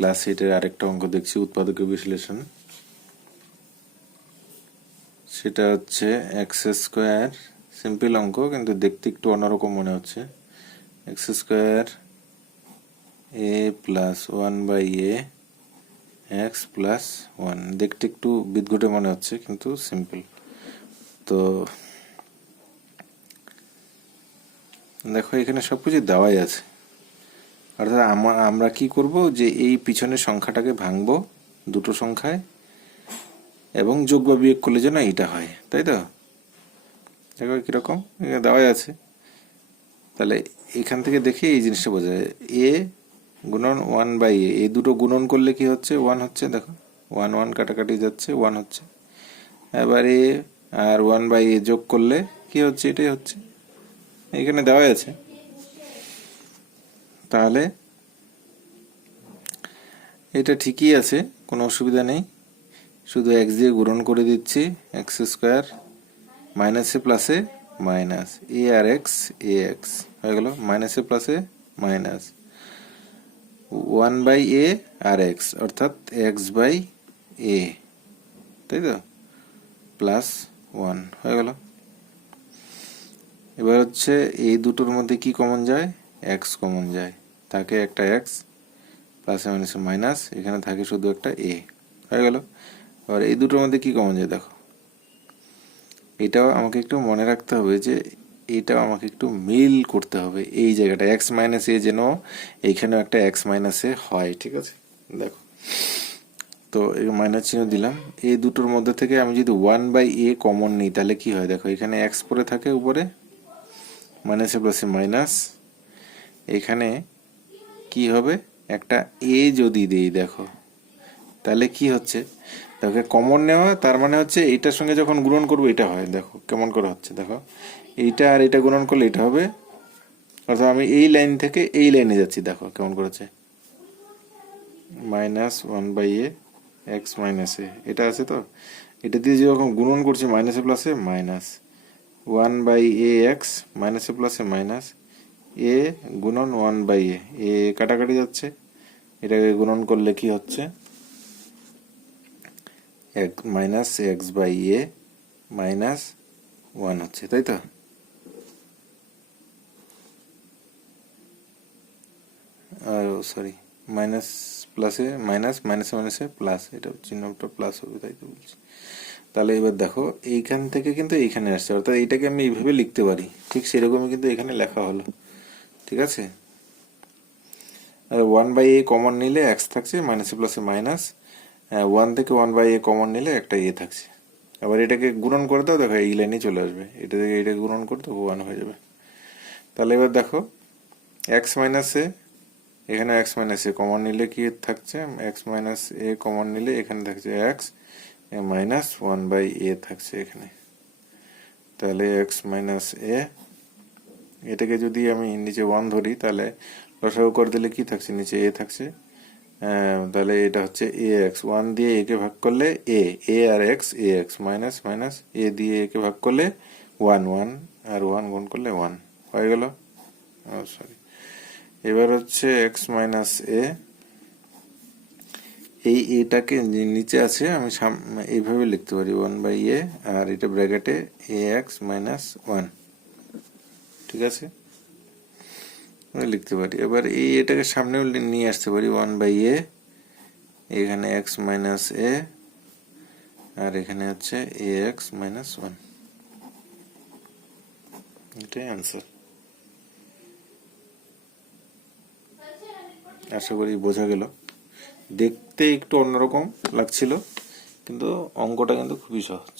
Class 8-এর আরেকটা অঙ্ক দেখছি, উৎপাদকের বিশ্লেষণ। সেটা হচ্ছে এক্স স্কোয়ার, সিম্পল অঙ্ক কিন্তু দেখতে একটু অন্যরকম মনে হচ্ছে। এক্স স্কোয়ার এ প্লাস 1/a এক্স প্লাস 1, দেখতে একটু বিদঘুটে মনে হচ্ছে কিন্তু সিম্পল। তো দেখো এখানে সবকিছু দেওয়াই আছে, অর্থাৎ আমরা কি করব যে এই পিছনের সংখ্যাটাকে ভাঙবো দুটো সংখ্যায় এবং যোগ বা বিয়োগ করলে যেন এইটা হয়, তাই তো? দেখো কিরকম এখানে দেওয়াই আছে। তাহলে এখান থেকে দেখে এই জিনিসটা বোঝা যায়, এ গুণন 1/a, এই দুটো গুণন করলে কি হচ্ছে? 1 হচ্ছে। দেখো 1 1 কাটাকাটি যাচ্ছে, 1 হচ্ছে। এবার এ আর 1/a যোগ করলে কি হচ্ছে? এটাই হচ্ছে, এখানে দেওয়াই আছে। তাহলে এটা ঠিকই আছে, কোনো অসুবিধা নেই। শুধু এক্স দিয়ে গুণন করে দিচ্ছি, এক্স স্কোয়ার মাইনাসে প্লাসে মাইনাস, এ আর এক্স, এ এক্স হয়ে গেল, মাইনাসে প্লাসে মাইনাস 1/a আর এক্স, অর্থাৎ x/a, তাই তো, প্লাস 1 হয়ে গেল। এবার হচ্ছে এই দুটোর মধ্যে কি কমন যায়? এক্স কমন যায়, থাকে একটা এক্স, প্লাসে মাইনাসে মাইনাস, এখানে থাকে শুধু একটা এ, হয়ে গেল। এবার এই দুটোর মধ্যে কি কমন যায় দেখো, এটাও আমাকে একটু মনে রাখতে হবে যে এটাও আমাকে একটু মিল করতে হবে, এই জায়গাটা এক্স মাইনাস এ যেন এইখানেও একটা এক্স মাইনাস এ হয়, ঠিক আছে? দেখো তো এই মাইনাস চিহ্ন দিলাম, এই দুটোর মধ্যে থেকে আমি যদি 1/a কমন নিই তাহলে কি হয়? দেখো এখানে এক্স পরে থাকে উপরে, মাইনাসে প্লাসে মাইনাস, এখানে কি হবে? একটা এ যদি দেই দেখো তাহলে কি হচ্ছে? দেখো কমন নেওয়া তার মানে হচ্ছে এইটার সঙ্গে যখন গুণন করবো এটা হয়, দেখো কেমন করে হচ্ছে, দেখো এইটা আর এটা গুণন করলে এটা হবে, অর্থাৎ আমি এই লাইন থেকে এই লাইনে যাচ্ছি, দেখো কেমন করেছে, -1/a এক্স মাইনাস এ, এটা আছে তো, এটা দিয়ে যখন গুণন করছি মাইনাসে প্লাসে মাইনাস 1/a এক্স, মাইনাসে প্লাসে মাইনাস এ গুণন 1/a, এ কাটাকাটি যাচ্ছে, এটাকে গুণন করলে কি হচ্ছে? মাইনাস x/a মাইনাস 1 হচ্ছে, তাই তো? সরি, মাইনাস প্লাসে মাইনাস, মাইনাসে মাইনাসে প্লাস, এটা চিহ্নটা প্লাস হবে, তাই তো বলছি। তাহলে এবার দেখো এইখান থেকে কিন্তু এইখানে আসছে, অর্থাৎ এইটাকে আমি এইভাবে লিখতে পারি, ঠিক সেরকমই কিন্তু এখানে লেখা হলো, ঠিক আছে? 1/a কমন নিলে এক্স থাকছে, মাইনাসে প্লাসে মাইনাস, 1 থেকে 1/a কমন নিলে একটা এ থাকছে। আবার এটাকে গুণন করে দাও, দেখো এই লাইনে চলে আসবে, এটা থেকে এটাকে গুণন করে দাও, 1 হয়ে যাবে। তাহলে এবার দেখো এক্স মাইনাসে, এখানে এক্স মাইনাস এ কমন নিলে কি থাকছে? এক্স মাইনাস এ কমন নিলে এখানে থাকছে এক্স মাইনাস 1/a থাকছে এখানে। তাহলে এক্স মাইনাস এ, এটাকে যদি আমি নিচে 1 ধরি তাহলে লসাগু করে দিলে কি থাকছে? নিচে এ থাকছে, তাহলে এটা হচ্ছে এ এক্স, 1 দিয়ে এ কে ভাগ করলে এ, এ আর এক্স, এ এক্স মাইনাস মাইনাস এ দিয়ে এ কে ভাগ করলে 1, 1 আর 1 গুণ করলে 1 হয়ে গেল। সরি, এবার হচ্ছে এক্স মাইনাস এ, এই এটাকে নিচে আছে আমি এইভাবে লিখতে পারি 1/a, আর এটা ব্র্যাকেটে এ এক্স মাইনাস 1, ঠিক আছে, লিখতে পারি। এবার এই এটাকে সামনেও নিয়ে আসতে পারি 1/a, এখানে এক্স মাইনাস এ, আর এখানে হচ্ছে এ এক্স মাইনাস 1, এটাই আনসার। আশা করি বোঝা গেল। দেখতে একটু অন্যরকম লাগছিল কিন্তু অঙ্কটা কিন্তু খুবই সহজ।